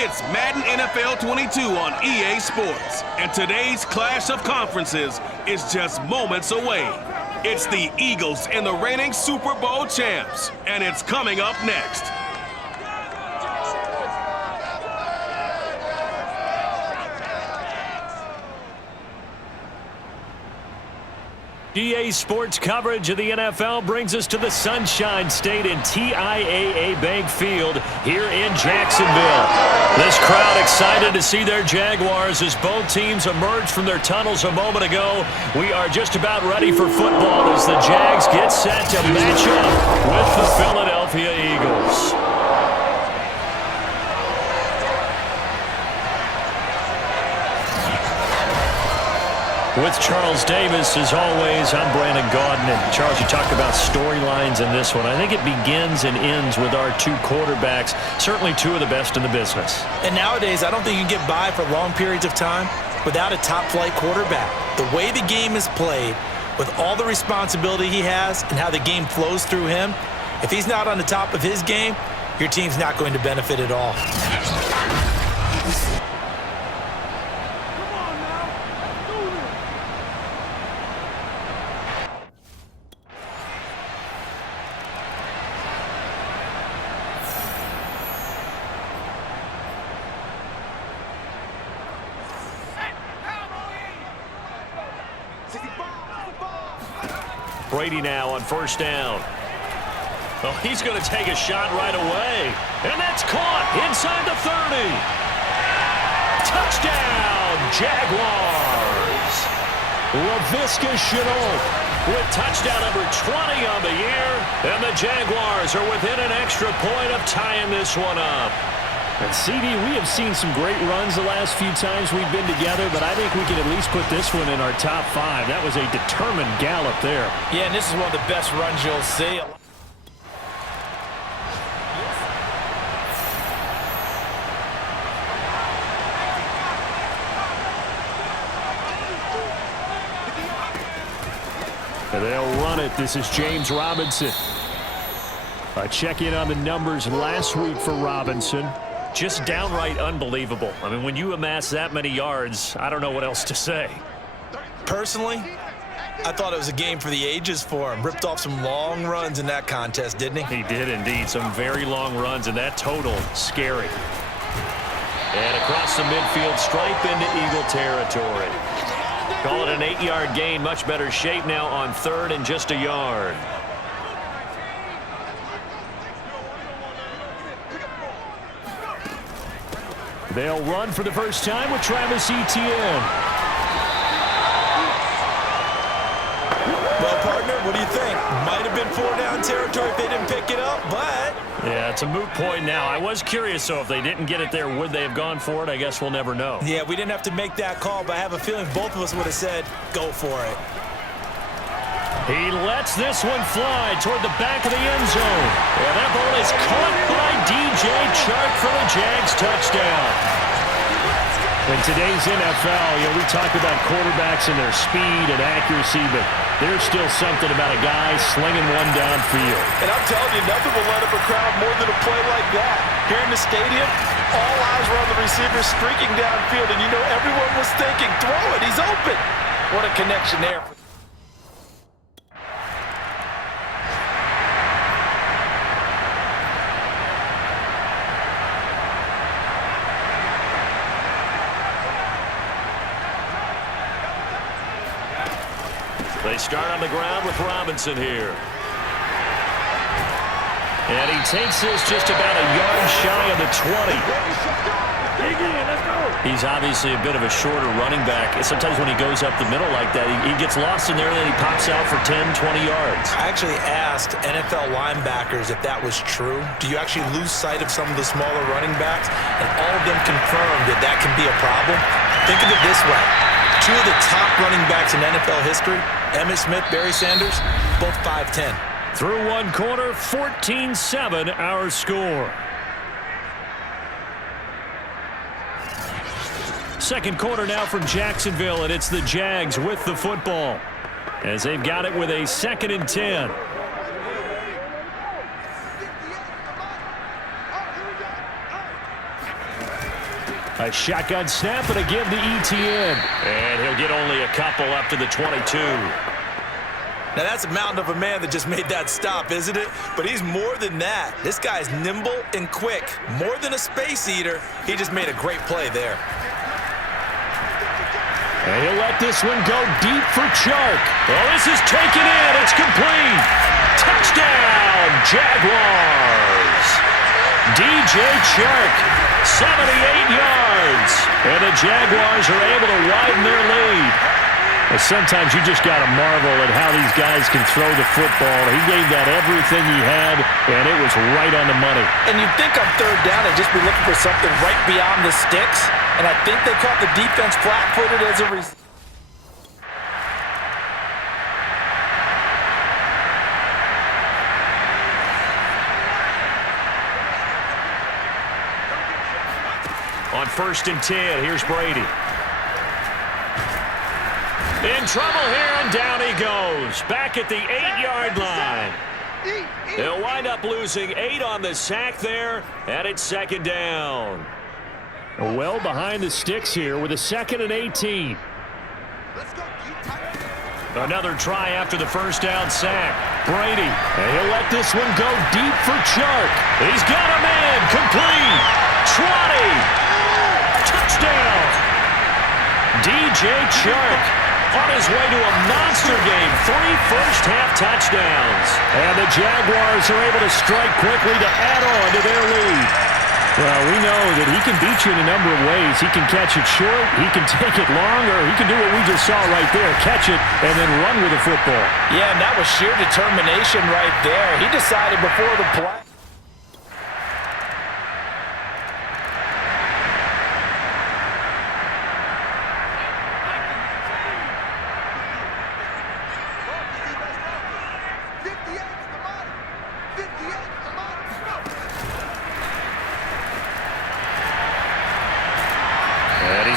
It's Madden NFL 22 on EA Sports, and today's clash of conferences is just moments away. It's the Eagles and the reigning Super Bowl champs, and it's coming up next. EA Sports coverage of the NFL brings us to the Sunshine State in TIAA Bank Field here in Jacksonville. This crowd excited to see their Jaguars as both teams emerged from their tunnels a moment ago. We are just about ready for football as the Jags get set to match up with the Philadelphia Eagles. With Charles Davis, as always, I'm Brandon Gaudin. And Charles, you talk about storylines in this one. I think it begins and ends with our two quarterbacks, certainly two of the best in the business. And nowadays, I don't think you can get by for long periods of time without a top-flight quarterback. The way the game is played, with all the responsibility he has and how the game flows through him, if he's not on the top of his game, your team's not going to benefit at all. Brady now on first down. Oh, he's going to take a shot right away. And that's caught inside the 30. Touchdown, Jaguars. Laviska Shenault with touchdown number 20 on the year. And the Jaguars are within an extra point of tying this one up. And CD, we have seen some great runs the last few times we've been together, but I think we can at least put this one in our top 5. That was a determined gallop there. Yeah, and this is one of the best runs you'll see. And they'll run it. This is James Robinson. A check-in on the numbers last week for Robinson. Just downright unbelievable. I mean, when you amass that many yards, I don't know what else to say. Personally, I thought it was a game for the ages for him. Ripped off some long runs in that contest, didn't he? He did indeed. Some very long runs, and that total, scary. And across the midfield stripe into Eagle territory. Call it an 8-yard gain. Much better shape now on third and just a yard. They'll run for the first time with Travis Etienne. Well, partner, what do you think? Might have been 4-down territory if they didn't pick it up, but... Yeah, it's a moot point now. I was curious, so if they didn't get it there, would they have gone for it? I guess we'll never know. Yeah, we didn't have to make that call, but I have a feeling both of us would have said, go for it. He lets this one fly toward the back of the end zone. And that ball is caught by DJ Chark for the Jags touchdown. In today's NFL, we talk about quarterbacks and their speed and accuracy, but there's still something about a guy slinging one downfield. And I'm telling you, nothing will light up a crowd more than a play like that. Here in the stadium, all eyes were on the receiver streaking downfield, and you know everyone was thinking, throw it, he's open. What a connection there. They start on the ground with Robinson here. And he takes this just about a yard shy of the 20. He's obviously a bit of a shorter running back. Sometimes when he goes up the middle like that, he gets lost in there and then he pops out for 10, 20 yards. I actually asked NFL linebackers if that was true. Do you actually lose sight of some of the smaller running backs? And all of them confirmed that that can be a problem. Think of it this way. Two of the top running backs in NFL history, Emmitt Smith, Barry Sanders, both 5'10". Through one quarter, 14-7 our score. Second quarter now from Jacksonville, and it's the Jags with the football as they've got it with a 2nd and 10. A shotgun snap and a give to ETN. And he'll get only a couple up to the 22. Now, that's a mountain of a man that just made that stop, isn't it? But he's more than that. This guy's nimble and quick. More than a space eater, he just made a great play there. And he'll let this one go deep for Chark. Oh, this is taken in. It's complete. Touchdown, Jaguars. DJ Chark, 78 yards. And the Jaguars are able to widen their lead. Well, sometimes you just got to marvel at how these guys can throw the football. He gave that everything he had, and it was right on the money. And you'd think on third down they'd just be looking for something right beyond the sticks. And I think they caught the defense flat-footed as a result. On 1st and 10, here's Brady. In trouble here, and down he goes. Back at the 8-yard line. They'll wind up losing 8 on the sack there, and it's 2nd down. Well behind the sticks here with a 2nd and 18. Another try after the 1st down sack. Brady, and he'll let this one go deep for Chark. He's got him in, complete. 20. Touchdown. DJ Chark. On his way to a monster game, 3 first-half touchdowns. And the Jaguars are able to strike quickly to add on to their lead. Well, we know that he can beat you in a number of ways. He can catch it short, he can take it long, or he can do what we just saw right there, catch it and then run with the football. Yeah, and that was sheer determination right there. He decided before the play.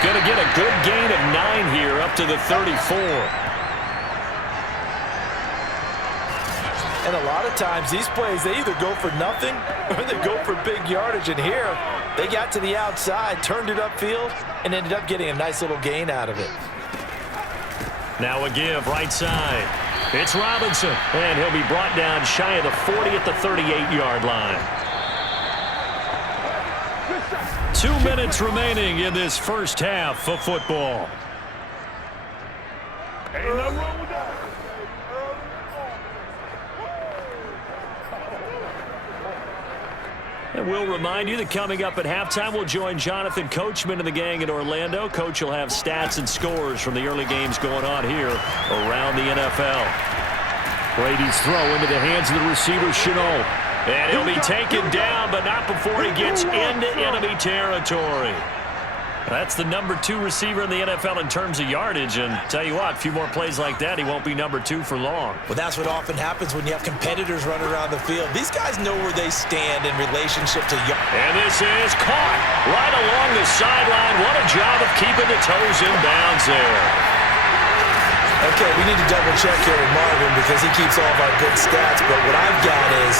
Going to get a good gain of 9 here up to the 34. And a lot of times these plays, they either go for nothing or they go for big yardage. And here, they got to the outside, turned it upfield, and ended up getting a nice little gain out of it. Now a give right side. It's Robinson, and he'll be brought down shy of the 40 at the 38-yard line. 2 minutes remaining in this first half of football. And we'll remind you that coming up at halftime, we'll join Jonathan Coachman and the gang in Orlando. Coach will have stats and scores from the early games going on here around the NFL. Brady's throw into the hands of the receiver, Shenault. And he'll be taken down, but not before he gets into enemy territory. That's the number 2 receiver in the NFL in terms of yardage. And tell you what, a few more plays like that, he won't be number 2 for long. Well, that's what often happens when you have competitors running around the field. These guys know where they stand in relationship to yards. And this is caught right along the sideline. What a job of keeping the toes in bounds there. Okay, we need to double check here with Marvin because he keeps all of our good stats. But what I've got is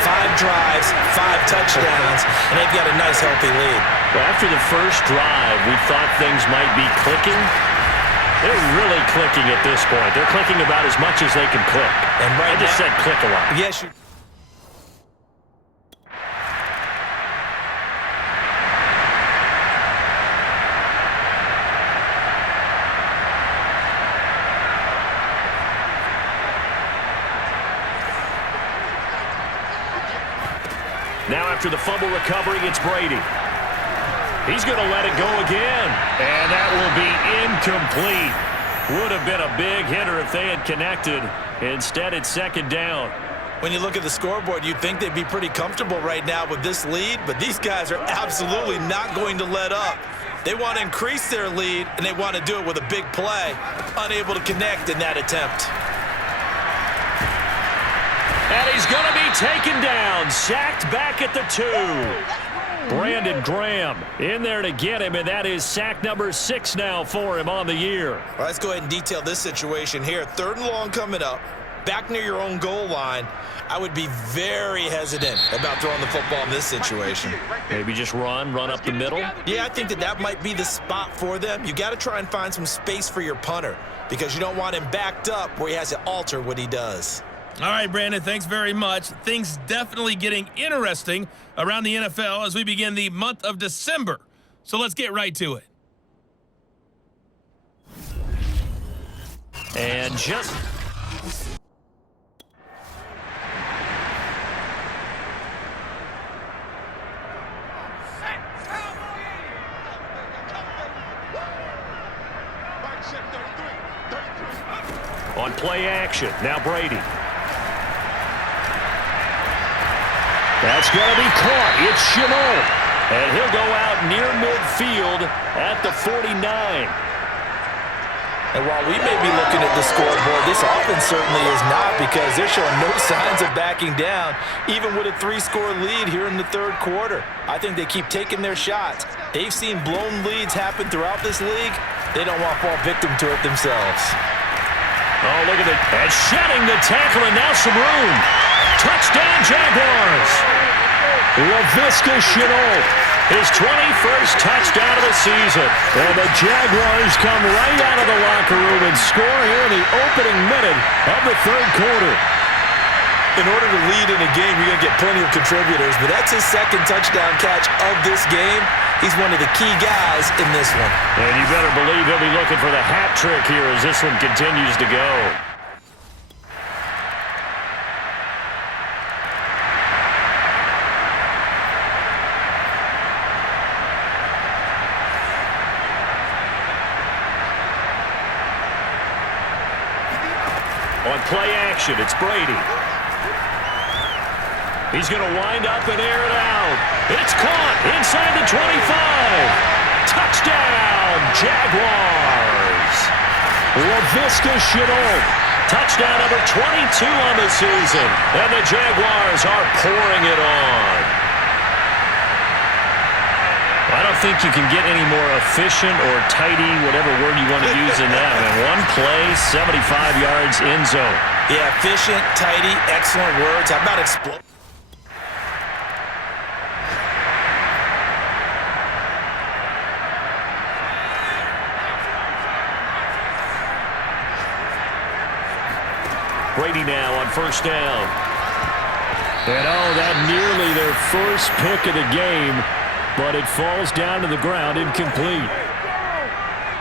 5 drives, 5 touchdowns, and they've got a nice, healthy lead. Well, after the first drive, we thought things might be clicking. They're really clicking at this point. They're clicking about as much as they can click. And right I just said click a lot. Yes, you. Now after the fumble recovery, it's Brady. He's going to let it go again. And that will be incomplete. Would have been a big hitter if they had connected. Instead, it's 2nd down. When you look at the scoreboard, you'd think they'd be pretty comfortable right now with this lead, but these guys are absolutely not going to let up. They want to increase their lead, and they want to do it with a big play. Unable to connect in that attempt. And he's going to be taken down, sacked back at the 2. Brandon Graham in there to get him, and that is sack number 6 now for him on the year. Well, let's go ahead and detail this situation here. 3rd and long coming up. back near your own goal line, I would be very hesitant about throwing the football in this situation. Maybe just run up the middle? Yeah, I think that might be the spot for them. You got to try and find some space for your punter because you don't want him backed up where he has to alter what he does. All right, Brandon, thanks very much. Things definitely getting interesting around the NFL as we begin the month of December. So let's get right to it. And just... on play action, now Brady. That's going to be caught. It's Gisele. And he'll go out near midfield at the 49. And while we may be looking at the scoreboard, this offense certainly is not because they're showing no signs of backing down, even with a 3-score lead here in the third quarter. I think they keep taking their shots. They've seen blown leads happen throughout this league. They don't want to fall victim to it themselves. Oh, look at it. And shedding the tackle, and now some room. Touchdown, Jaguars. Gisele, his 21st touchdown of the season. And the Jaguars come right out of the locker room and score here in the opening minute of the third quarter. In order to lead in a game, you're going to get plenty of contributors, but that's his second touchdown catch of this game. He's one of the key guys in this one. And you better believe he'll be looking for the hat trick here as this one continues to go. On play action, it's Brady. He's going to wind up and air it out. It's caught inside the 25. Touchdown, Jaguars. Gisele. Touchdown number 22 on the season. And the Jaguars are pouring it on. I don't think you can get any more efficient or tidy, whatever word you want to use in that. And one play, 75 yards in zone. Yeah, efficient, tidy, excellent words. How about explode? Brady now on first down. And oh, that nearly their first pick of the game, but it falls down to the ground incomplete.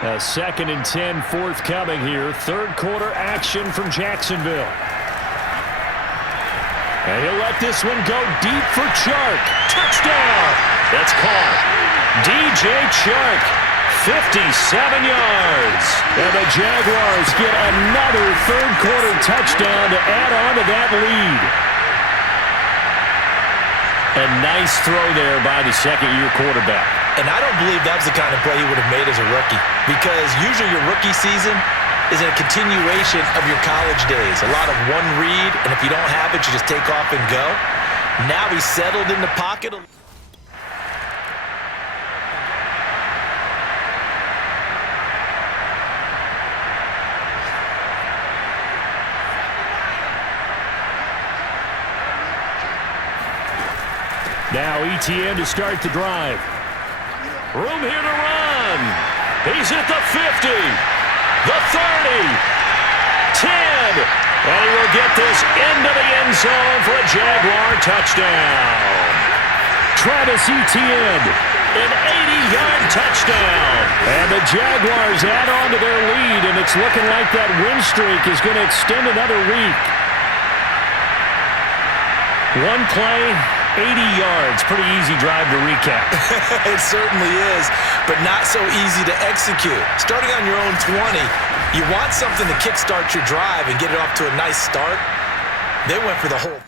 A 2nd and 10 forthcoming here. Third quarter action from Jacksonville. And he'll let this one go deep for Chark. Touchdown! That's caught. DJ Chark, 57 yards. And the Jaguars get another third quarter touchdown to add on to that lead. A nice throw there by the second-year quarterback. And I don't believe that was the kind of play he would have made as a rookie because usually your rookie season is a continuation of your college days. A lot of one read, and if you don't have it, you just take off and go. Now he's settled in the pocket. Now ETN to start the drive. Room here to run. He's at the 50, the 30, 10, and he will get this into the end zone for a Jaguar touchdown. Travis Etienne, an 80-yard touchdown. And the Jaguars add on to their lead, and it's looking like that win streak is going to extend another week. One play, 80 yards. Pretty easy drive to recap. It certainly is, but not so easy to execute. Starting on your own 20, you want something to kickstart your drive and get it off to a nice start. They went for the whole.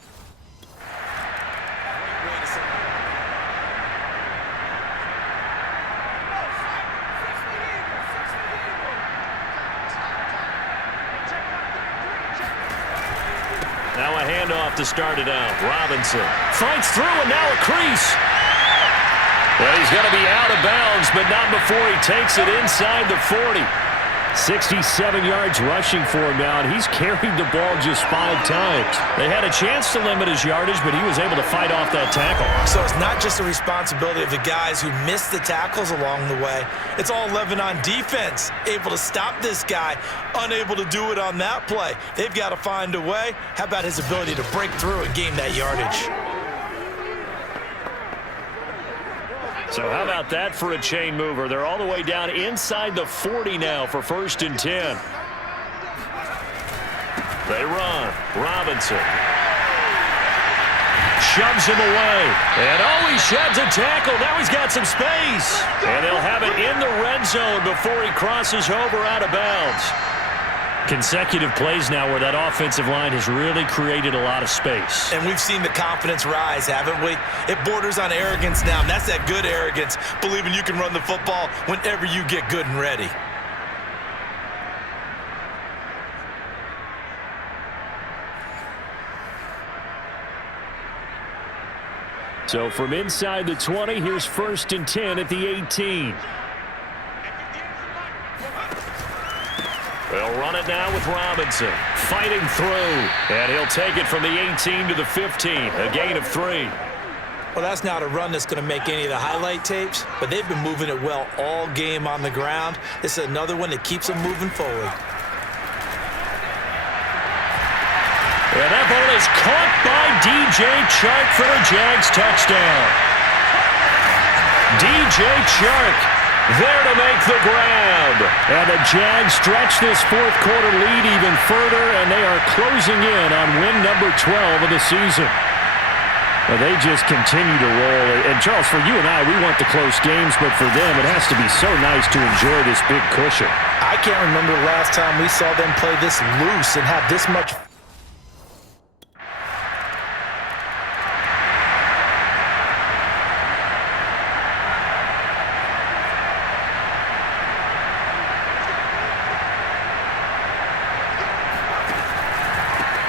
Now a handoff to start it out. Robinson fights through, and now a crease. Well, he's going to be out of bounds, but not before he takes it inside the 40. 67 yards rushing for him now, and he's carried the ball just 5 times. They had a chance to limit his yardage, but he was able to fight off that tackle. So it's not just the responsibility of the guys who missed the tackles along the way. It's all 11 on defense, able to stop this guy, unable to do it on that play. They've got to find a way. How about his ability to break through and gain that yardage? So how about that for a chain mover? They're all the way down inside the 40 now for 1st and 10. They run. Robinson shoves him away. And he sheds a tackle. Now he's got some space. And they'll have it in the red zone before he crosses over out of bounds. Consecutive plays now where that offensive line has really created a lot of space. And we've seen the confidence rise, haven't we? It borders on arrogance now, and that's that good arrogance, believing you can run the football whenever you get good and ready. So from inside the 20, here's 1st and 10 at the 18. They'll run it now with Robinson, fighting through, and he'll take it from the 18 to the 15, a gain of 3. Well, that's not a run that's going to make any of the highlight tapes, but they've been moving it well all game on the ground. This is another one that keeps them moving forward. And that ball is caught by DJ Chark for a Jags touchdown. DJ Chark there to make the grab. And the Jags stretch this 4th quarter lead even further, and they are closing in on win number 12 of the season. Well, they just continue to roll. And, Charles, for you and I, we want the close games, but for them, it has to be so nice to enjoy this big cushion. I can't remember the last time we saw them play this loose and have this much.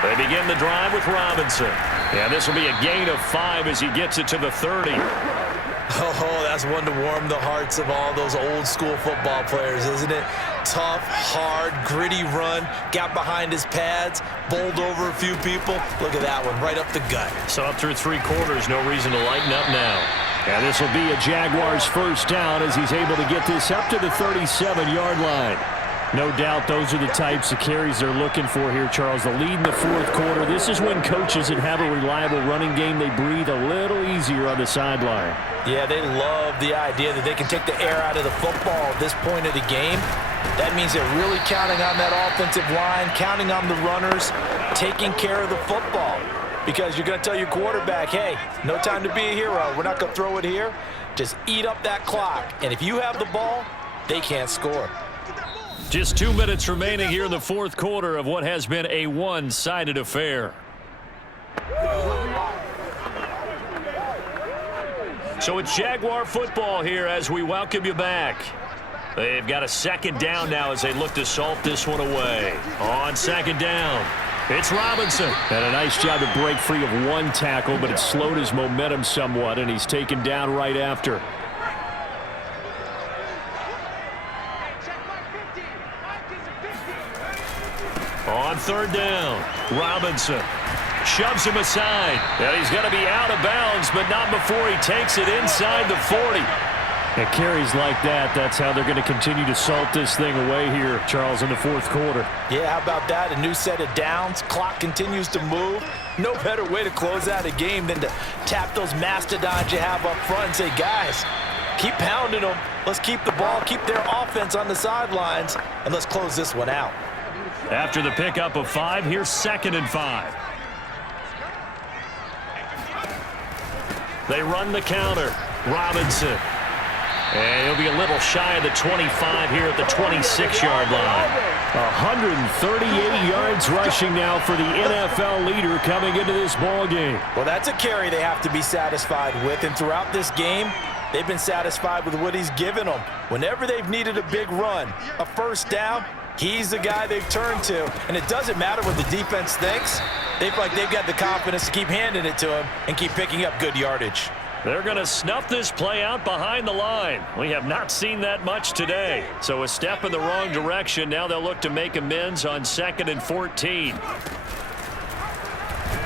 They begin the drive with Robinson. And this will be a gain of 5 as he gets it to the 30. Oh, that's one to warm the hearts of all those old school football players, isn't it? Tough, hard, gritty run, got behind his pads, bowled over a few people. Look at that one, right up the gut. So up through 3 quarters, no reason to lighten up now. And this will be a Jaguars 1st down as he's able to get this up to the 37-yard line. No doubt those are the types of carries they're looking for here, Charles. The lead in the 4th quarter. This is when coaches that have a reliable running game, they breathe a little easier on the sideline. Yeah, they love the idea that they can take the air out of the football at this point of the game. That means they're really counting on that offensive line, counting on the runners, taking care of the football. Because you're going to tell your quarterback, hey, no time to be a hero. We're not going to throw it here. Just eat up that clock. And if you have the ball, they can't score. Just 2 minutes remaining here in the 4th quarter of what has been a one-sided affair. So it's Jaguar football here as we welcome you back. They've got a 2nd down now as they look to salt this one away. On 2nd down, it's Robinson. And a nice job to break free of 1 tackle, but it slowed his momentum somewhat, and he's taken down right after. On 3rd down, Robinson shoves him aside. And he's going to be out of bounds, but not before he takes it inside the 40. And carries like that, that's how they're going to continue to salt this thing away here, Charles, in the 4th quarter. Yeah, how about that? A new set of downs. Clock continues to move. No better way to close out a game than to tap those mastodons you have up front and say, guys, keep pounding them. Let's keep the ball, keep their offense on the sidelines, and let's close this one out. After the pickup of 5, here's 2nd and 5. They run the counter. Robinson. And he'll be a little shy of the 25 here at the 26-yard line. 138 yards rushing now for the NFL leader coming into this ball game. Well, that's a carry they have to be satisfied with. And throughout this game, they've been satisfied with what he's given them. Whenever they've needed a big run, a 1st down, he's the guy they've turned to. And it doesn't matter what the defense thinks. They feel like they've got the confidence to keep handing it to him and keep picking up good yardage. They're going to snuff this play out behind the line. We have not seen that much today. So a step in the wrong direction. Now they'll look to make amends on 2nd and 14.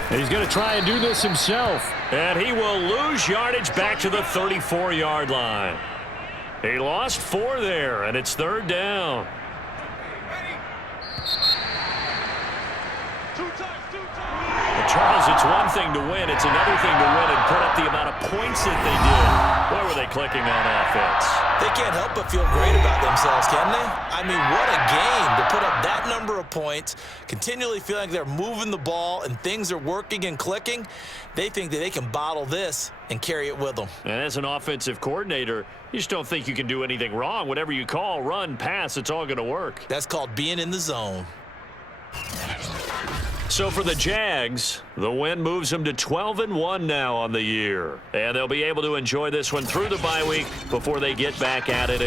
He's going to try and do this himself. And he will lose yardage back to the 34-yard line. He lost 4 there, and it's 3rd down. Charles, it's one thing to win. It's another thing to win and put up the amount of points that they did. Boy, were they clicking on offense. They can't help but feel great about themselves, can they? I mean, what a game to put up that number of points, continually feeling like they're moving the ball and things are working and clicking. They think that they can bottle this and carry it with them. And as an offensive coordinator, you just don't think you can do anything wrong. Whatever you call, run, pass, it's all going to work. That's called being in the zone. So for the Jags, the win moves them to 12-1 now on the year. And they'll be able to enjoy this one through the bye week before they get back at it again.